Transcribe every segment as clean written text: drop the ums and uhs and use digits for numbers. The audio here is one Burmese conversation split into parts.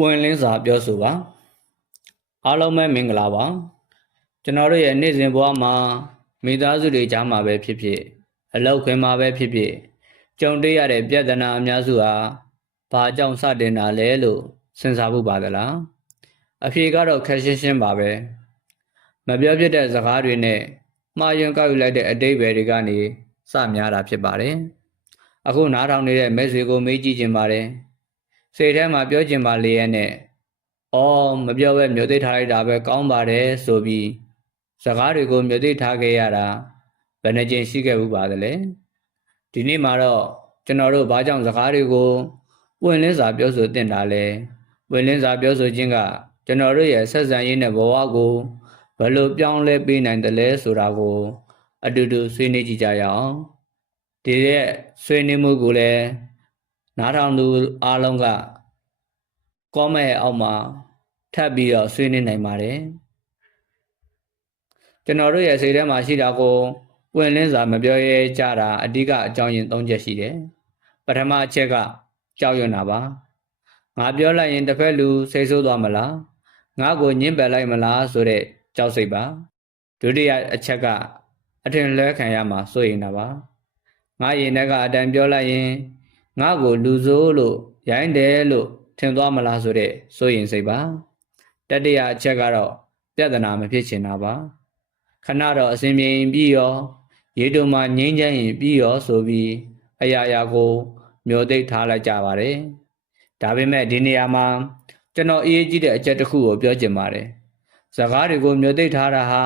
ပွင့်လင်းစွာပြောဆိုပါအားလုံးပဲမင်္ဂလာပါကျွန်တော်တို့ရဲ့နေ့စဉ်ဘဝမှာမိသားစုတွေကြားမှာပဲဖြစ်ဖြစ်အလုပ်ခွင်မှာပဲဖြစ်ဖြစ်ကြုံတွေ့ရတဲ့ပြဿနာအများစုဟာဘာကြောင့်စတင်တာလဲလို့စဉ်းစားဖို့ပါသလားအဖြေကတော့ခက်ရှင်းရှင်းပါပဲမပြောဖြစ်တဲ့စကားတွေနဲ့မှားယွင်းကောက်ယူလိုက်တဲ့အတိတ်ပဲတွေကနေစများတာဖြစ်ပါတယ်အခုနားထောင်နေတဲ့မိတ်ဆွေကိုမေးကြည့်ခြင်းပါတယ်စိတ်ထဲမှာပြောချင်ပါလေရဲ့နဲ့အော်မပြောပဲမျိုးသိထားလိုက်တာပဲကောင်းပါတယ်ဆိုပြီးစကားတွေကိုမျိုးသိထားခဲ့ရတာဘယ်နှကြိမ်ရှိခဲ့ဘူးပါသလဲဒီနေ့မှာတော့ကျွန်တော်တို့ဘာကြောင့်စကားတွေကိုပွင့်လင်းစွာပြောဆိုတင်တာလဲပွင့်လင်းစွာပြောဆိုခြင်းကကျွန်တော်တို့ရဲ့ဆက်ဆံရေးနဲ့ဘဝကိုဘယ်လိုပြောင်းလဲပေးနိုင်တယ်လဲဆိုတာကိုအတူတူဆွေးနွေးကြည့်ကြရအောင်ဒီရဲ့ဆွေးနွေးမှုကိုလည်းနားထောင်သူအားလုံးကcomment အောက်မှာထပ်ပြီးတော့ဆွေးနွေးနိုင်ပါတယ်ကျွန်တော်တို့ရဲ့စိတ်ထဲမှာရှိတာကိုပွင့်လင်းစွာမပြောရဲကြတာအဓိကအကြောင်းရင်း၃ချက်ရှိတယ်ပထမအချက်ကကြောက်ရွံ့တာပါငါပြောလိုက်ရင်တစ်ဖက်လူစိတ်ဆိုးသွားမလားငါ့ကိုညှင်းပယ်လိုက်မလားဆိုတဲ့ကြောက်စိတ်ပါဒုတိယအချက်ကအထင်လွဲခံရမှာစိုးရိမ်တာပါငါရင်ထဲကအတန်ပြောလိုက်ရင်ငါ့ကိုလူဆိုးလို့ရိုင်းတယ်လို့ထင်သွားမလားဆိုတဲ့စိုးရိမ်စိတ်ပါတတိယအချက်ကတော့ပြဿနာမဖြစ်ချင်တာပါခဏတော့အစဉ်ပြေရင်ပြီးရောရေတုံမှာငြိမ်းချမ်းရင်ပြီးရောဆိုပြီးအရာရာကိုမျိုးသိထားလိုက်ကြပါတယ်ဒါပေမဲ့ဒီနေရာမှာကျွန်တော်အရေးကြီးတဲ့အချက်တစ်ခုကိုပြောချင်ပါတယ်စကားတွေကိုမျိုးသိထားတာဟာ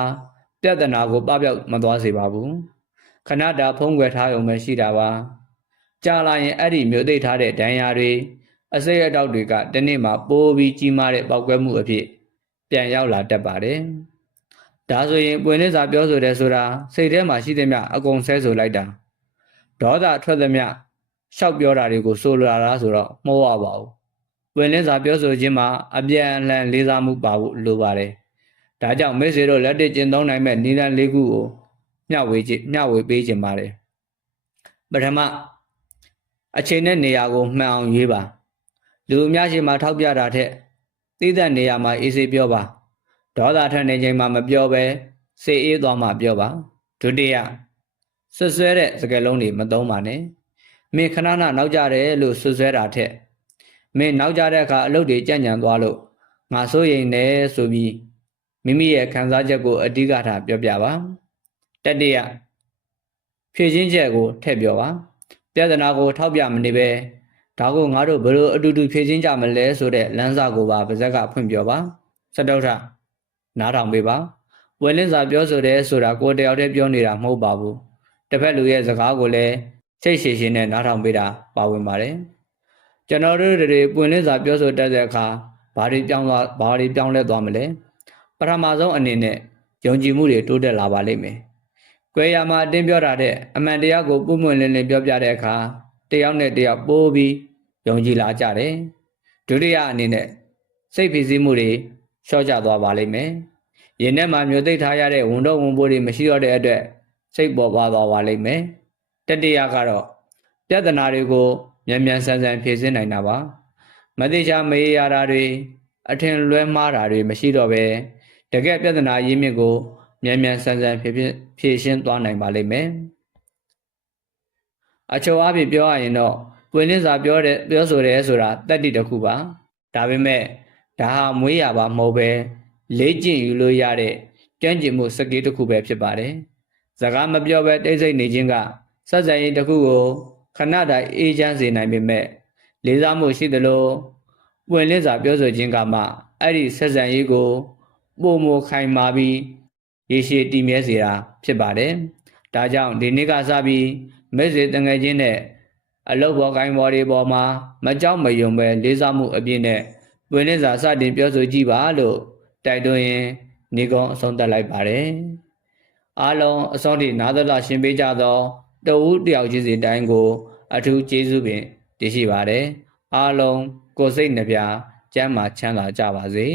ပြဿနာကိုပပျောက်မသွားစေပါဘူးခဏတာဖုံးကွယ်ထားရုံပဲရှိတာပါကြာလာရင်အဲ့ဒီမျိုးသိထားတဲ့ဒဏ်ရာတွေအစိတ်အတောက်တွေကတနေ့မှပိုးပြီးကြီးမားတဲ့ပောက်ကွဲမှုအဖြစ်ပြန်ရောက်လာတတ်ပါတယ်ဒါဆိုရင်ပွင့်လင်းစွာပြောဆိုတယ်ဆိုတာစိတ်ထဲမှာရှိသမျှအကုန်ဆဲဆိုလိုက်တာဒေါသထွက်သမျှရှောက်ပြောတာတွေကိုဆိုလိုတာဆိုတော့မဟုတ်ပါဘူးပွင့်လင်းစွာပြောဆိုခြင်းမှာအပြန်အလှန်လေးစားမှုပါဖို့လိုပါတယ်ဒါကြောင့်မိတ်ဆွေတို့လက်တွေ့ကျင့်သုံးနိုင်မဲ့နည်းလမ်း၄ခုကိုမျှဝေပေးခြင်းပါတယ်ပထမအချိန်နဲ့နေရာကိုမှန်အောင်ရွေးပါလူအများရှိမှထောက်ပြတာထက်သိတဲ့နေရာမှာအေးစေးပြောပါဒေါသထွက်နေချိန်မှာမပြောဘဲစိတ်အေးသွားမှပြောပါဒုတိယဆွဆွဲတဲ့စကားလုံးတွေမသုံးပါနဲ့မင်းခဏနောက်ကြတယ်လို့ဆွဆွဲတာထက်မင်းနောက်ကြတဲ့အခါအလုပ်တွေကြံ့ကြံသွားလို့ငါစိုးရိမ်နေဆိုပြီးမိမိရဲ့ခံစားချက်ကိုအဓိကထားပြောပြပါတတိယဖြည့်ချင်းချက်ကိုထည့်ပြောပါပြဿနာကိုထောက်ပြမနေပဲဒါကိုငါတို့ဘယ်လိုအတူတူဖြည့်ချင်းကြမလဲဆိုတဲ့လမ်းစာကိုပါပါဇက်ကဖွင့်ပြောပါစတုထနားထောင်ပေးပါဝယ်လင်းစာပြောဆိုတယ်ဆိုတာကိုတယောက်တည်းပြောနေတာမဟုတ်ပါဘူးတစ်ဖက်လူရဲ့စကားကိုလည်းချိတ်ရှည်ရှည်နဲ့နားထောင်ပေးတာပါဝင်ပါတယ်ကျွန်တော်တို့တွေပွင့်လင်းစာပြောဆိုတတ်တဲ့အခါဘာတွေပြောင်းလဲသွားမလဲပထမဆုံးအနေနဲ့ယုံကြည်မှုတွေတိုးတက်လာပါလိမ့်မယ်ကွဲရမှာအတင်းပြောတာတဲ့အမှန်တရားကိုပုံမှန်လင်းလင်းပြောပြတဲ့အခါတယောက်နဲ့တယောက်ပိုးပြီးယုံကြည်လာကြတယ်ဒုတိယအနေနဲ့စိတ်ဖိစီးမှုတွေလျှော့ကျသွားပါလိမ့်မယ်ရင်ထဲမှာမျိုးသိထားရတဲ့ဝန်တော့ဝန်ပိုးတွေမရှိတော့တဲ့အတွက်စိတ်ပေါ်ပါသွားပါလိမ့်မယ်တတိယကတော့ပြဿနာတွေကိုမြန်မြန်ဆန်ဆန်ဖြေရှင်းနိုင်တာပါမတိကျမေးရတာတွေအထင်လွဲမှားတာတွေမရှိတော့ပဲတကယ်ပြဿနာရင်းမြစ်ကိုမြန်မြန်ဆန်ဆန်ဖြေရှင်းသွားနိုင်ပါလိမ့်မယ်အချို့အဖြစ်ပြောရရင်တော့ပွင့်လင်းစွာပြောဆိုတယ်ဆိုတာတတ္တိတစ်ခုပါဒါပေမဲ့ဒါဟာမွေးရပါမဟုတ်ပဲလေ့ကျင့်ယူလို့ရတဲ့ကြံ့ကျင်မှုစကေးတစ်ခုပဲဖြစ်ပါတယ်စကားမပြောပဲတိတ်ဆိတ်နေခြင်းကဆက်ဆံရေးတစ်ခုကိုခဏတာအေးချမ်းစေနိုင်ပေမဲ့လေးစားမှုရှိသလိုပွင့်လင်းစွာပြောဆိုခြင်းကမှအဲ့ဒီဆက်ဆံရေးကိုပုံမခိုင်မာပြီးရေရှည်တည်မြဲစေတာဖြစ်ပါတယ်ဒါကြောင့်ဒီနေ့ကစပြီးမိတ်ဆွေတငယ်ချင်းနဲ့အလုပ်ပေါ်ကိုင်းပေါ်တွေပေါ်မှာမကြောက်မယုံပဲလေးစားမှုအပြည့်နဲ့ပွင့်လင်းစွာစတင်ပြောဆိုကြည့်ပါလို့တိုက်တွန်းရင်ညီကုန်းအဆုံးသတ်လိုက်ပါတယ်အားလုံးအဆုံးထိနားသလားရှင်ပေးကြသောတဦးတယောက်ချင်းစီတိုင်းကိုအထူးကျေးဇူးပင်တင်ရှိပါတယ်အားလုံးကိုယ်စိတ်နှပြကျမ်းမာချမ်းသာကြပါစေ